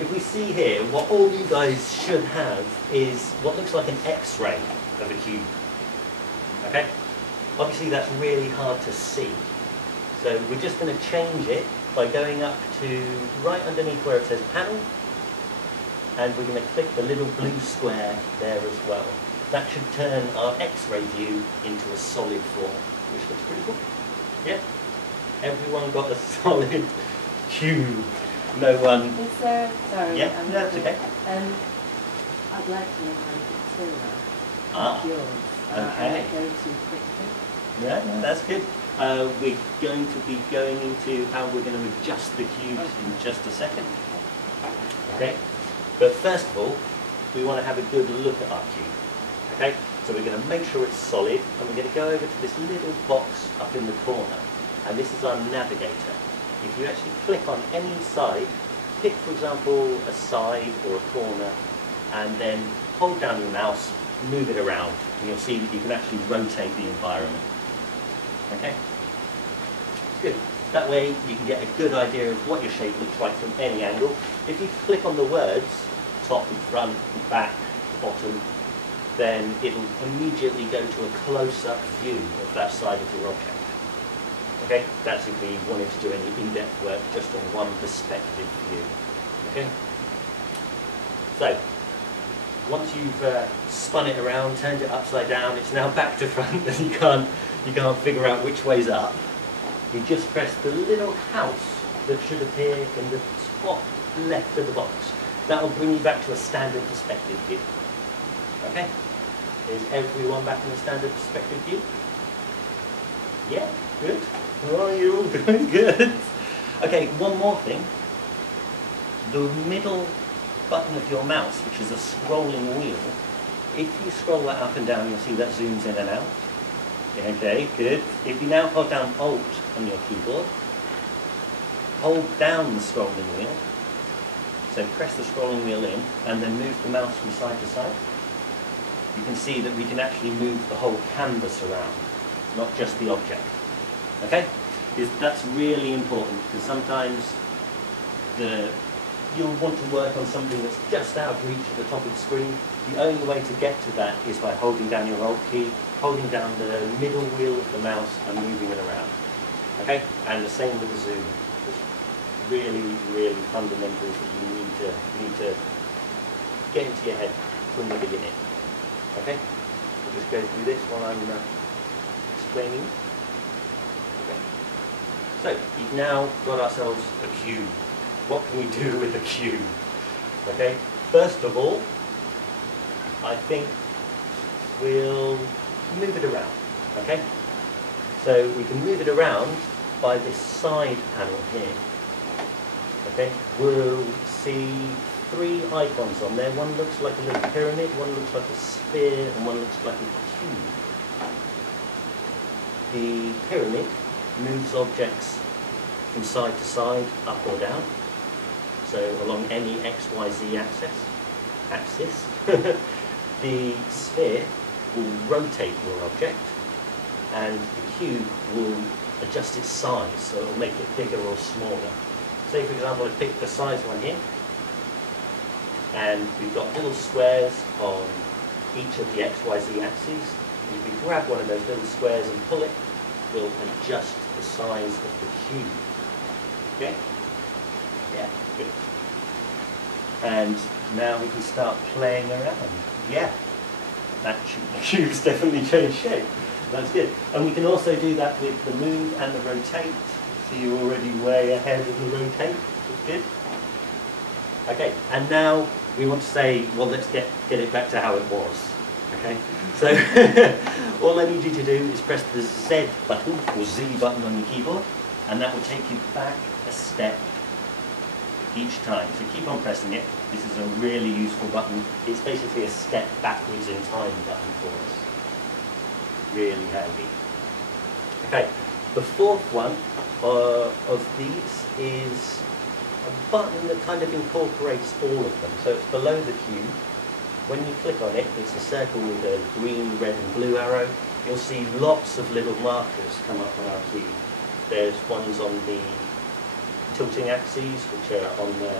if we see here, what all you guys should have is what looks like an X-ray of a cube. Okay? Obviously that's really hard to see. So we're just going to change it by going up to right underneath where it says panel, and we're going to click the little blue square there as well. That should turn our X-ray view into a solid form, which looks pretty cool. Yeah? Everyone got a solid cube. No one... Is there... Sorry, yeah, no, that's okay. I'd like to make mine similar. Ah, yours. okay. I'm going too quickly. Yeah, no, that's good. We're going to be going into how we're going to adjust the cubes in just a second. Okay? But first of all, we want to have a good look at our cube. Okay? So we're going to make sure it's solid, and we're going to go over to this little box up in the corner. And this is our navigator. If you actually click on any side, pick for example a side or a corner, and then hold down your mouse, move it around, and you'll see that you can actually rotate the environment. Okay? Good. That way you can get a good idea of what your shape looks like from any angle. If you click on the words, top and front, back, bottom, then it'll immediately go to a close-up view of that side of your object. Okay? That's if we wanted to do any in-depth work just on one perspective view. Okay? So, once you've spun it around, turned it upside down, it's now back to front and you can't figure out which way's up. You just press the little house that should appear in the top left of the box. That will bring you back to a standard perspective view. Okay? Is everyone back in the standard perspective view? Yeah, good. Oh, you're all doing good. Okay, one more thing. The middle button of your mouse, which is a scrolling wheel, if you scroll that up and down, you'll see that zooms in and out. Okay, good. If you now hold down Alt on your keyboard, hold down the scrolling wheel, so press the scrolling wheel in, and then move the mouse from side to side, you can see that we can actually move the whole canvas around, not just the object. Okay? That's really important, because sometimes you'll want to work on something that's just out of reach at the top of the screen. The only way to get to that is by holding down your Alt key, holding down the middle wheel of the mouse and moving it around. Okay? And the same with the zoom. It's really, really fundamentals that you need to get into your head from the beginning. Okay? We'll just go through this while I'm explaining. Okay. So, we've now got ourselves a cube. What can we do with a cube? Okay? First of all, I think we'll move it around. Okay? So we can move it around by this side panel here. Okay? We'll see three icons on there. One looks like a little pyramid, one looks like a sphere, and one looks like a cube. The pyramid moves objects from side to side, up or down. So along any X, Y, Z axis. The sphere will rotate your object, and the cube will adjust its size, so it will make it bigger or smaller. Say for example, I pick the size one here, and we've got little squares on each of the X, Y, Z axes. And if we grab one of those little squares and pull it, we'll adjust the size of the cube. Okay? Yeah, good. And now we can start playing around. Yeah, that cube's definitely changed shape. That's good. And we can also do that with the move and the rotate. So you're already way ahead of the rotate. That's good. Okay, and now we want to say, well, let's get it back to how it was. Okay, so all I need you to do is press the Z button, or Z button on your keyboard, and that will take you back a step each time. So keep on pressing it. This is a really useful button. It's basically a step backwards in time button for us. Really handy. Okay, the fourth one of these is a button that kind of incorporates all of them. So it's below the cube. When you click on it, it's a circle with a green, red and blue arrow. You'll see lots of little markers come up on our cube. There's ones on the tilting axes, which are on the